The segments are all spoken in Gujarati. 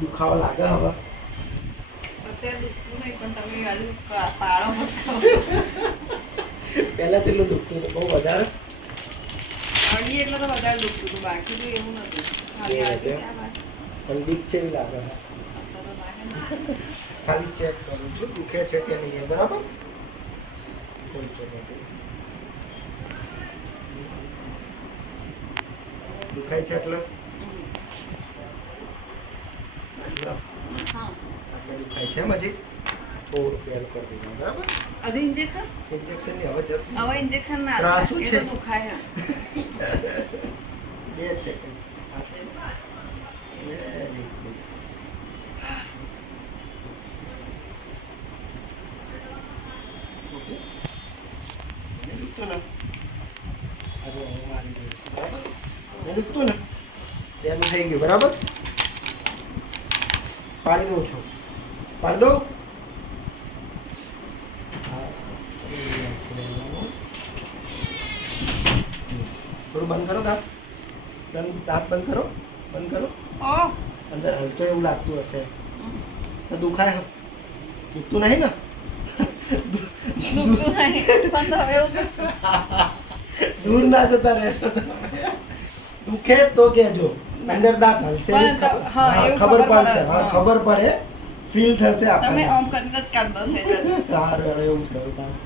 દુખાવો લાગે હવે? અત્યારે દુખતું નહીં પણ તમે આજુ પાળો મસ્ત પહેલા જેટલું દુખતું હતું બહુ વધારે? અડી એટલે તો વધારે દુખતું હતું, બાકી તો એવું નતું. ખાલી આજે ક્યાં વાત પણ બીક જેવી લાગે છે. અત્યારે તો લાગે ને. ખાલી ચેક કરું છું દુખે છે કે નહીં, બરાબર? ખોલજો મોઢું. દુખાય છે એટલે આટલા હા દુખાય છે એમ? હજી થોડું પહેલું કરી દીધું, બરાબર? હજુ ઇન્જેક્શન? ઇન્જેક્શન ની હવે જરૂર હવે ઇન્જેક્શન ના ત્રાસું થાય, છે. એ તો દુખાય હે. 2 સેકન્ડ. Very good. ઓકે. મને દુખતું ને? આજે હું મારી દઈશ, બરાબર? મને દુખતું ને? તેનું થઈ ગયું, બરાબર? પાડી દઉં છું. પાડી દઉં? થોડું બંધ કરો દાંત. દાંત બંધ કરો. બંધ કરો. ઓહ અંદર હલતો એવું લાગતું હશે તો દુખાય? દુખતું નહીં ને? દુખતું નહીં પણ હવે એવું દૂર ના જતા રહેશો તમે. દુખે તો કહેજો. અંદર દાંત હલશે પણ હા, એવું ખબર ખબર પડશે. પડે. હા, ખબર પડે. ફીલ થશે તમે આપણને. ઓમ કરીને જ કાઢ દો છે સારું, હેડો એવું જ કરું તારે.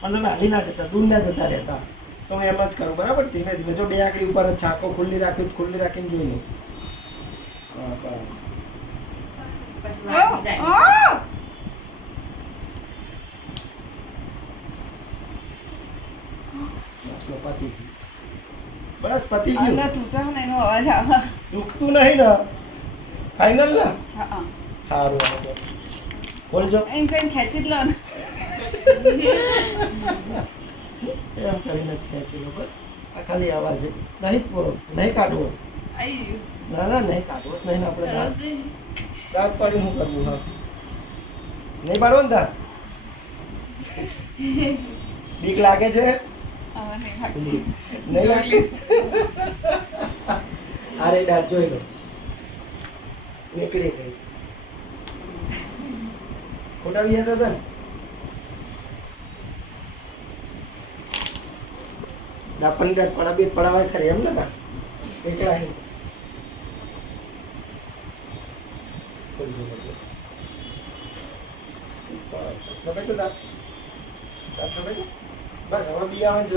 પણ તમે હાલી ના જતા, દૂર ના જતા રહેતા. તો હું એમ જ કરું, બરાબર? ધીમે ધીમે. જો 2 આંગળી ઉપર જ છાકો ખુલ્લી રાખી, ખુલ્લી રાખીને જોઈ લો. હા, બસ. પછી વાગી જાય. બસ, પતી ગયું. બસ પતી ગયું. અંદર તૂટે ને એનો અવાજ આવે. દુખતું નહીં ને? ફાઇનલ ને? હા સારું, હાલો. ખોલજો. એમ કઈ ખેંચી જ લો ને. એમ કરીને જ ખેંચી લો બસ. આ ખાલી આવા છે. નહીં કાઢવો. આઈ ના ના, નહીં કાઢવો જ નહીં ને આપણે દાંત. દાંત પાડીને શું કરવું? હા, નહીં પાડવો ને દાંત? બીક લાગે છે? હવે નહીં લાગતું. નહીં લાગતી? અરે દાંત જોઈ લો, નીકળી ગઈ. ખોટા બી હતા ને? દાંત પડા બે પડાવાય ખરી એમ ને? તા એકલા અહીં ખોલજો મતલબ. દબાઈ તો દાંત. દાંત દબાઈ તો બસ. હવે બી આવવાનું